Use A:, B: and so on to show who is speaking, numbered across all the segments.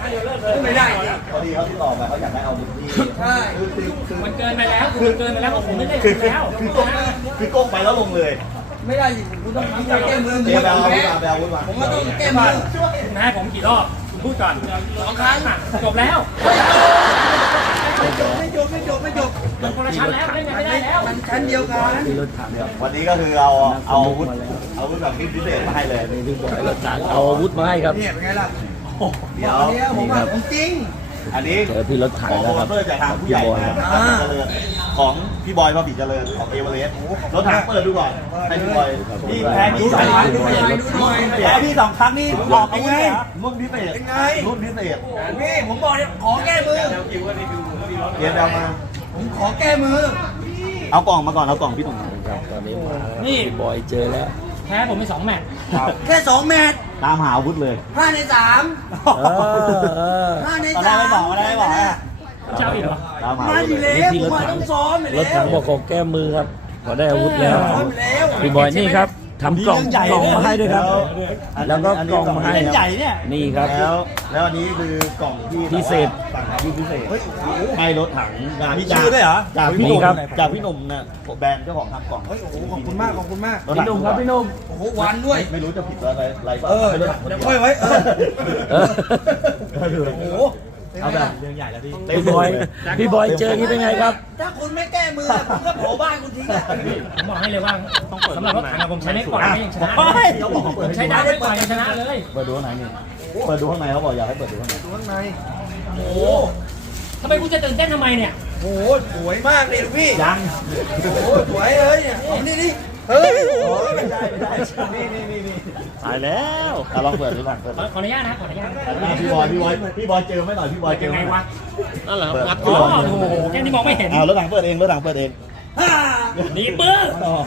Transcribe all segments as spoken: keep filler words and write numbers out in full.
A: ไม่ได้ดิ
B: พอดีเขาที่ต่อมาเขาอยากได้เอาบุญที่
A: ใช่
B: คือคือคือ
C: มันเกินไปแล้วคือมันเกินไปแล้วผมไม่ได้
B: คือ
C: แล้ว
B: คือก้มคือก้มไปแล้วลงเลย
A: ไม่ได้ดิผมต้องพี่แก้มือ
B: เดี๋ยวแบลเอาแบลแบลวุ้นมา
A: ผมก็ต้องแก้มือ
C: คุณให้ผมกี่รอบคุณพูดก่อน
A: สองครั้ง
C: จบแล้ว
A: ไม่จบไม่จบไม่จบไม่จบ
C: มันคนละชั้นแล้วเล่นกันไม่ได้แล้ว
A: มันชั้นเดียวกัน
B: วันนี้ก็คือเอาเอาอาวุธเอาอาวุธแบบพิเศษมาให้เลย
D: เอาอาวุธมาให้ครับ
A: เนี่ยเป็นไงล่ะ
B: เดี๋ยว
A: เนี้ยผมว่าของจริง
B: อันนี้
D: เจอพี่รถถัง
B: ของ
D: แล้ว
B: โป
D: ค
B: ร
D: รับ
B: โมเตอร์จากทางผู้ใหญ่นะ
A: อ่า
B: เจริญของพี่บอยมาบีเจริญของเอเวอเรสต์รถถังเปิดดูก่อนให้พี่บอยพี่แพ้พี่สองครั้ง
A: ดูหน่อยดูหน่อย
B: แพ้พี่สองครั้งนี่ออกอาวุธเลยเหรอรุ่นพิเศษ
A: เป็นไง
B: รุ่นพิเศษ
A: นี่ผมบอกเนี่ยขอแก้มือ
B: เรียนแบลมา
A: ผมขอแก้มือ
B: เอากล่องมาก่อนเอากล่องพี่หนุ่ม
D: ครับตอนนี้มา
C: นี่
D: พี่บอยเจอแล้ว
C: แพ้ผมไปสองแมตช์
A: แค่สองแมตช์
B: ตามหาอาวุธเลย
A: ห้าในสาม
D: เออเออ
A: ห้าใน
B: ตอนแร
A: สาก ม
B: ไม่บอกตอนแรกไม่บอกอะ
C: เจ้าอีกเหรอ
B: ตามหา
A: มา
B: อาวุธ
A: ดี
B: เลย
A: แล้วผมมาต้องซ้อมอยู่
D: ร
A: แล้
D: ถถังบ
A: ว
D: อกขอแก้มือครับพอได้อาวุธแล้ว
A: ซ้อมอยู่แล้ว
D: พี่บอยนี่ครับทำกล่องกล่องมาให้ด้วยครับ แล้วก็กล่องมาให้ครับนี่ครับ
B: แล้วแล้วอันนี้คือกล่องที่
D: พิเศษ
B: สั่งมาที่พิเศษให้รถถังงาน
E: มีชื่อด้วยเหรอ
B: จากพี่ห
D: มี
B: นุ่ม
D: ครับ
B: จากพี่หนุ่มเนี่ยแบรนด์เจ้าของทำกล่อง
A: เฮ้ยโอ้โหขอบคุณมากขอบคุณมาก
D: พี่หนุ่มครับพี่หนุ่ม
A: โอ้โหวันด้วย
B: ไม่รู้จะผิดอะไรอะไรบ้าง
A: เออ
B: ให้ร
A: เดี๋
B: ถ
A: ยว
B: ถัง
A: เดี๋ยวค่อยไว้เออ
D: เออ
A: โอ้โห
B: เอาแบบ
E: เรื่องใหญ่แล้วพี่
D: พี่บอยพี่บอยเจอนี่เป็นไงครับ
A: ถ้าคุณไม่แก้มือคุณก็เผาบ้านคุณทิ้งอะ
C: ผมบอกให้เลยว่าสำหรับรถถังอะผมใช้ได้กว่าไม่ยังชนะ
B: เขาบอกเขาเปิด
C: ผม
B: ให้
C: ใช้
B: ดู
C: ได้ไม่กว่ายังชนะเลย
B: เปิดดูข้างในนี่เปิดดูข้างในเขาบอกอยากให้เปิดดูข้างใน
A: ดูข้างใน
C: โอ้โหทำไมคุณจะตื่นเต้นทำไมเนี่ย
A: โอ้โหสวยมากเลยลูกพี่
B: ยัง
A: โอ้โหสวยเลยเนี่ยเอานี่นี่เฮ้ยโอ้โห
B: ไม่ได้ไม่ได้นี่นี่นี่นี่
D: ตายแล้ว
B: เอาลองเปิดดูหลังเปิด
C: ขอขออนุญาตนะขออนุญาต
B: พี่บอยพี่บอยพี่บอยเจอไม่หน่อยพี่บอยเจ
C: ยั
B: อง
C: ไง
B: ไม่
C: วะ
D: นั่นแหละครับงัด
C: อ๋อโอ้โหแค่นี้มองไม่เห็น
B: อ้าวรถถังเปิดเองรถถังเปิดเอง
A: ฮ่า
C: หนีปื้อ
B: อ๋อ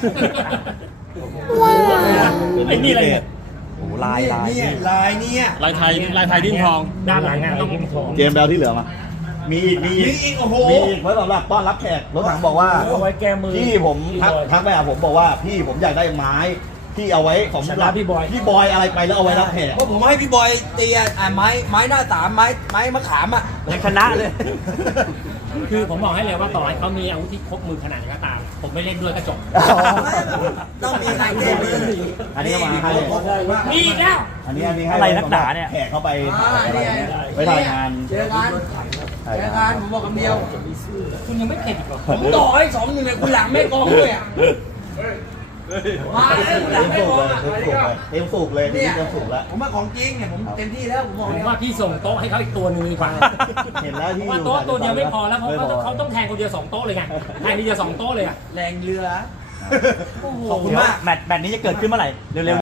C: ไอ้นี่อะไรเนี่ย
E: โอ้ลายลาย
A: เนี่ยลายเนี่ย
E: ลายไทยลายไทยดิ้นทอง
C: ด้านหลังอ่ะต้อง
B: เกมแบลที่เหลือมามีอีกมีอี
A: มี
B: ก
A: อีกโอ้โห
B: มีอีกไว้สำหรับต้อนรับแขกรถถังบอกว่า
D: เอาไว้แก้มือ
B: พี่ผมทักทักไปหาผมบอกว่าพี่ผมอยากได้ไม้ที่เอาไว้ผม
D: ชนะพี่บอย
B: พี่บอยอะไรไปแล้วเอาไว้รับแขก
A: เพราะผมให้พี่บอยตีอ่ะไม้ไม้หน้าสามไม้ไม้มะขามอ่ะ
E: ยังชนะเลย
C: คือผมบอกให้เลยว่าต่อให้เขามีอาวุธที่ครบมือขนาดไหนก็ตาม ผมไม่เล่นด้วยก็จบ
A: ต้องมีใครเทมือ
B: อันนี้ก็มาให้
C: มีอีกแล้ว
B: อันนี้อันนี้ให้
E: อะไรนักหนาเนี่ย
B: แขกเข้าไป
A: อ่า
B: อะไร
A: เนี่ย
B: เนี่ยไปถ่ายงาน
A: เจอกันเจอกันผมบอกคำเดียว
C: คุณยังไม่เข็ดอีกเหรอ
A: ผมต่อให้สองหนึ่งเลยคุณหลังไม่กองด้วยอ่ะมาแล้วคุณหลังไม่กองอ่ะ
B: เต็มสูบเลยเต็มสูบเลยที
A: เนี่
B: นี้
A: ย
B: เต็มสูบแล้ว
A: ผมมาของจริงเนี่ยผมเต็มที่แล้วผมบอก
C: ผม
A: เลย
C: ว่าพี่ส่งโต๊ะให้เขาอีกตัวหนึงดีกว่า
B: เห็นแล้ว
C: เพ
B: ที่
C: ราะ
B: อ
C: ว่า
B: ยู่
C: โต๊ะตัวเดียวไม่พอแล้วเพราะ
B: ไม่
C: เขา
B: พ
C: เขาต้องแทงคนเดียวสองโต๊ะเลยไงแทงทีเดียวสองโต๊ะเลยอ่ะ
A: แรงเรือ
C: โอ้โห
A: ขอบคุณมาก
E: แมตช์แมตช์นี้จะเกิดขึ้นเมื่อไหร่ เร็วๆ